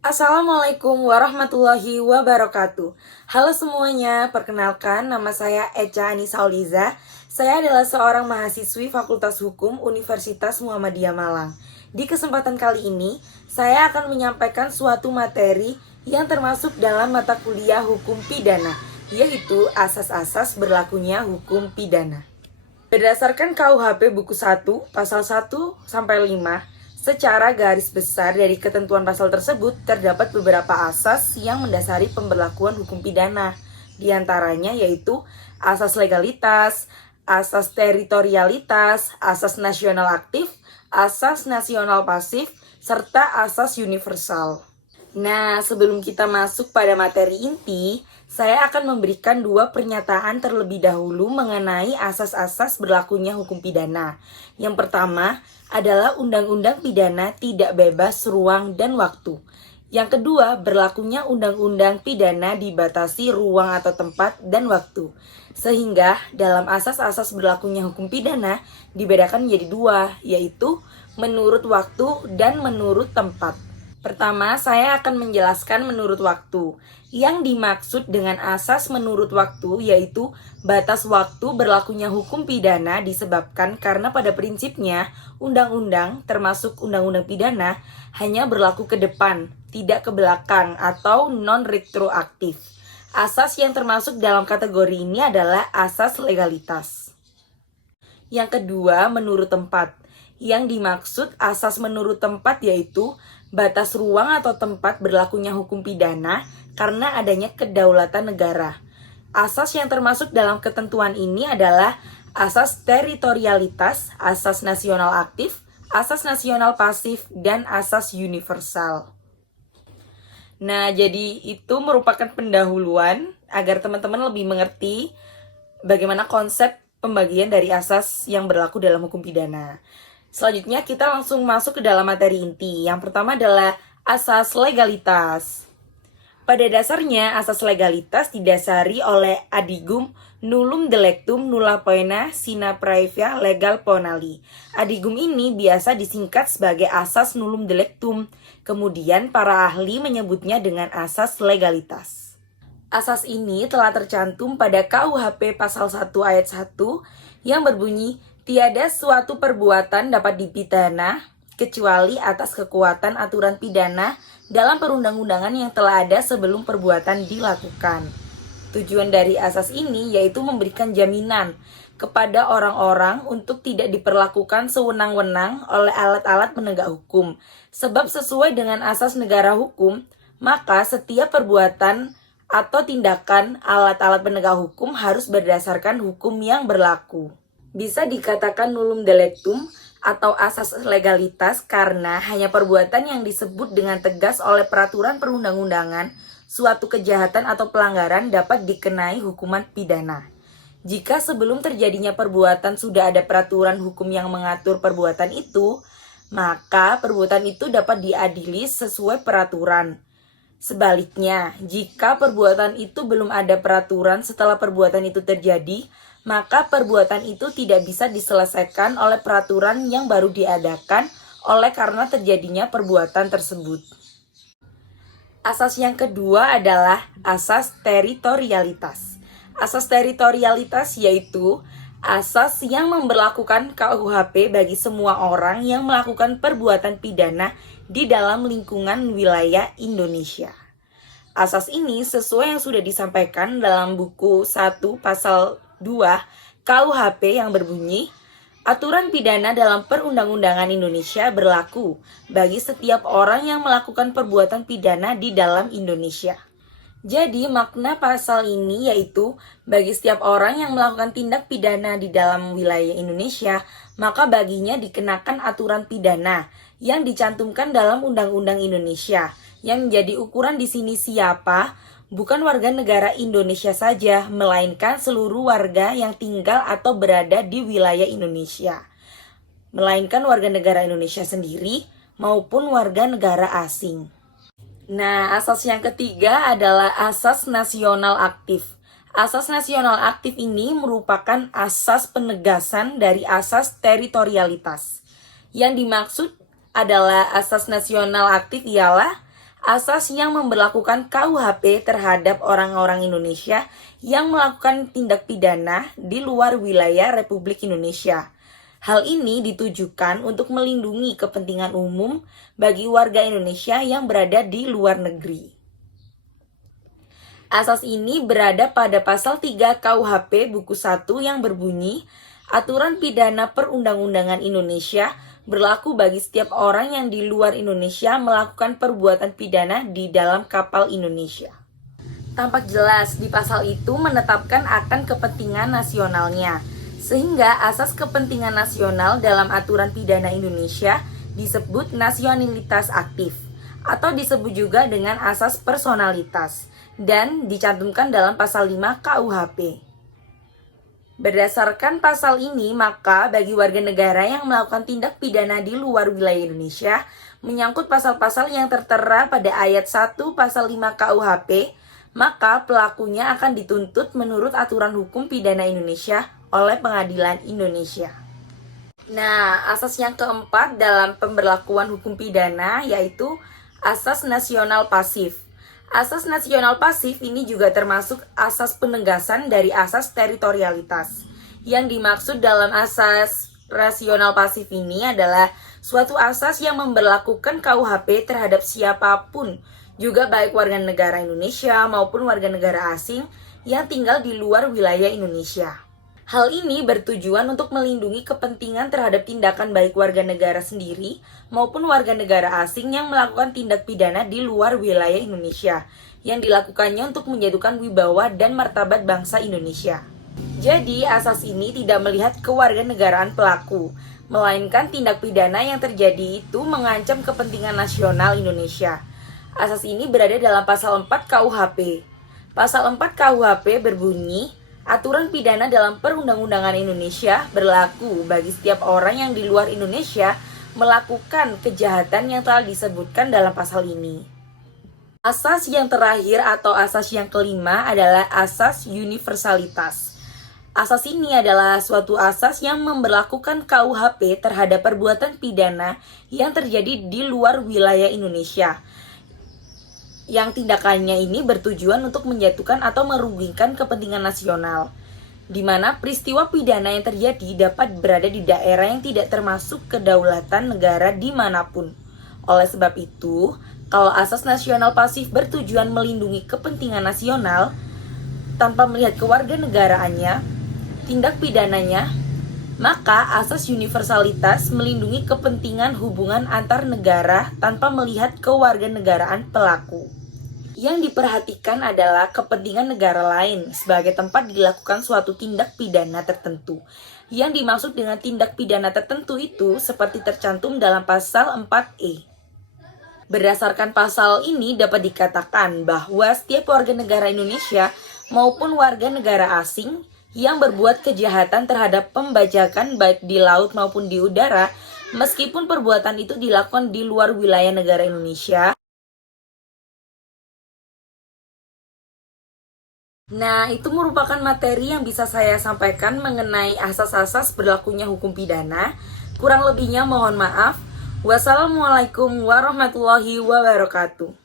Assalamualaikum warahmatullahi wabarakatuh. Halo semuanya, perkenalkan nama saya Echa Anissa Oliza. Saya adalah seorang mahasiswi Fakultas Hukum Universitas Muhammadiyah Malang. Di kesempatan kali ini, saya akan menyampaikan suatu materi yang termasuk dalam mata kuliah hukum pidana, yaitu asas-asas berlakunya hukum pidana. Berdasarkan KUHP buku 1, pasal 1 sampai 5, secara garis besar dari ketentuan pasal tersebut terdapat beberapa asas yang mendasari pemberlakuan hukum pidana. Di antaranya yaitu asas legalitas, asas teritorialitas, asas nasional aktif, asas nasional pasif, serta asas universal. Nah, sebelum kita masuk pada materi inti, saya akan memberikan dua pernyataan terlebih dahulu mengenai asas-asas berlakunya hukum pidana. Yang pertama adalah Undang-Undang Pidana tidak bebas ruang dan waktu. Yang kedua, berlakunya Undang-Undang Pidana dibatasi ruang atau tempat dan waktu. Sehingga dalam asas-asas berlakunya hukum pidana dibedakan menjadi dua, yaitu menurut waktu dan menurut tempat. Pertama, saya akan menjelaskan menurut waktu. Yang dimaksud dengan asas menurut waktu yaitu batas waktu berlakunya hukum pidana disebabkan karena pada prinsipnya undang-undang termasuk undang-undang pidana hanya berlaku ke depan, tidak ke belakang atau non-retroaktif. Asas yang termasuk dalam kategori ini adalah asas legalitas. Yang kedua, menurut tempat. Yang dimaksud asas menurut tempat yaitu batas ruang atau tempat berlakunya hukum pidana karena adanya kedaulatan negara. Asas yang termasuk dalam ketentuan ini adalah asas teritorialitas, asas nasional aktif, asas nasional pasif, dan asas universal. Nah, jadi itu merupakan pendahuluan agar teman-teman lebih mengerti bagaimana konsep pembagian dari asas yang berlaku dalam hukum pidana. Selanjutnya kita langsung masuk ke dalam materi inti. Yang pertama adalah asas legalitas. Pada dasarnya, asas legalitas didasari oleh adigum nullum delectum nulla poena sine praevia legal ponali. Adigum ini biasa disingkat sebagai asas nullum delectum. Kemudian para ahli menyebutnya dengan asas legalitas. Asas ini telah tercantum pada KUHP pasal 1 ayat 1 yang berbunyi tiada suatu perbuatan dapat dipidana kecuali atas kekuatan aturan pidana dalam perundang-undangan yang telah ada sebelum perbuatan dilakukan. Tujuan dari asas ini yaitu memberikan jaminan kepada orang-orang untuk tidak diperlakukan sewenang-wenang oleh alat-alat penegak hukum. Sebab sesuai dengan asas negara hukum, maka setiap perbuatan atau tindakan alat-alat penegak hukum harus berdasarkan hukum yang berlaku. Bisa dikatakan nullum delectum atau asas legalitas karena hanya perbuatan yang disebut dengan tegas oleh peraturan perundang-undangan suatu kejahatan atau pelanggaran dapat dikenai hukuman pidana. Jika sebelum terjadinya perbuatan sudah ada peraturan hukum yang mengatur perbuatan itu, maka perbuatan itu dapat diadili sesuai peraturan. Sebaliknya, jika perbuatan itu belum ada peraturan setelah perbuatan itu terjadi, maka perbuatan itu tidak bisa diselesaikan oleh peraturan yang baru diadakan oleh karena terjadinya perbuatan tersebut. Asas yang kedua adalah asas teritorialitas. Asas teritorialitas yaitu asas yang memberlakukan KUHP bagi semua orang yang melakukan perbuatan pidana di dalam lingkungan wilayah Indonesia. Asas ini sesuai yang sudah disampaikan dalam buku 1 pasal 2 KUHP yang berbunyi, aturan pidana dalam perundang-undangan Indonesia berlaku bagi setiap orang yang melakukan perbuatan pidana di dalam Indonesia. Jadi makna pasal ini yaitu bagi setiap orang yang melakukan tindak pidana di dalam wilayah Indonesia, maka baginya dikenakan aturan pidana yang dicantumkan dalam Undang-Undang Indonesia. Yang menjadi ukuran di sini siapa? Bukan warga negara Indonesia saja, melainkan seluruh warga yang tinggal atau berada di wilayah Indonesia. Melainkan warga negara Indonesia sendiri maupun warga negara asing. Nah, asas yang ketiga adalah asas nasional aktif. Asas nasional aktif ini merupakan asas penegasan dari asas teritorialitas. Yang dimaksud adalah asas nasional aktif ialah Asas yang memberlakukan KUHP terhadap orang-orang Indonesia yang melakukan tindak pidana di luar wilayah Republik Indonesia. Hal ini ditujukan untuk melindungi kepentingan umum bagi warga Indonesia yang berada di luar negeri. Asas ini berada pada pasal 3 KUHP buku 1 yang berbunyi, aturan pidana perundang-undangan Indonesia berlaku bagi setiap orang yang di luar Indonesia melakukan perbuatan pidana di dalam kapal Indonesia. Tampak jelas di pasal itu menetapkan akan kepentingan nasionalnya, sehingga asas kepentingan nasional dalam aturan pidana Indonesia disebut nasionalitas aktif, atau disebut juga dengan asas personalitas, dan dicantumkan dalam pasal 5 KUHP. Berdasarkan pasal ini, maka bagi warga negara yang melakukan tindak pidana di luar wilayah Indonesia, menyangkut pasal-pasal yang tertera pada ayat 1 pasal 5 KUHP, maka pelakunya akan dituntut menurut aturan hukum pidana Indonesia oleh Pengadilan Indonesia. Nah, asas yang keempat dalam pemberlakuan hukum pidana yaitu asas nasional pasif. Asas nasional pasif ini juga termasuk asas penegasan dari asas teritorialitas. Yang dimaksud dalam asas rasional pasif ini adalah suatu asas yang memberlakukan KUHP terhadap siapapun, juga baik warga negara Indonesia maupun warga negara asing yang tinggal di luar wilayah Indonesia. Hal ini bertujuan untuk melindungi kepentingan terhadap tindakan baik warga negara sendiri maupun warga negara asing yang melakukan tindak pidana di luar wilayah Indonesia, yang dilakukannya untuk menjatuhkan wibawa dan martabat bangsa Indonesia. Jadi, asas ini tidak melihat kewarganegaraan pelaku, melainkan tindak pidana yang terjadi itu mengancam kepentingan nasional Indonesia. Asas ini berada dalam pasal 4 KUHP. Pasal 4 KUHP berbunyi, aturan pidana dalam perundang-undangan Indonesia berlaku bagi setiap orang yang di luar Indonesia melakukan kejahatan yang telah disebutkan dalam pasal ini. Asas yang terakhir atau asas yang kelima adalah asas universalitas. Asas ini adalah suatu asas yang memberlakukan KUHP terhadap perbuatan pidana yang terjadi di luar wilayah Indonesia, yang tindakannya ini bertujuan untuk menjatuhkan atau merugikan kepentingan nasional, di mana peristiwa pidana yang terjadi dapat berada di daerah yang tidak termasuk kedaulatan negara dimanapun. Oleh sebab itu, kalau asas nasional pasif bertujuan melindungi kepentingan nasional tanpa melihat kewarganegaraannya, tindak pidananya, maka asas universalitas melindungi kepentingan hubungan antar negara tanpa melihat kewarganegaraan pelaku. Yang diperhatikan adalah kepentingan negara lain sebagai tempat dilakukan suatu tindak pidana tertentu. Yang dimaksud dengan tindak pidana tertentu itu seperti tercantum dalam pasal 4E. Berdasarkan pasal ini dapat dikatakan bahwa setiap warga negara Indonesia maupun warga negara asing yang berbuat kejahatan terhadap pembajakan baik di laut maupun di udara, meskipun perbuatan itu dilakukan di luar wilayah negara Indonesia. Nah, itu merupakan materi yang bisa saya sampaikan mengenai asas-asas berlakunya hukum pidana. Kurang lebihnya mohon maaf. Wassalamualaikum warahmatullahi wabarakatuh.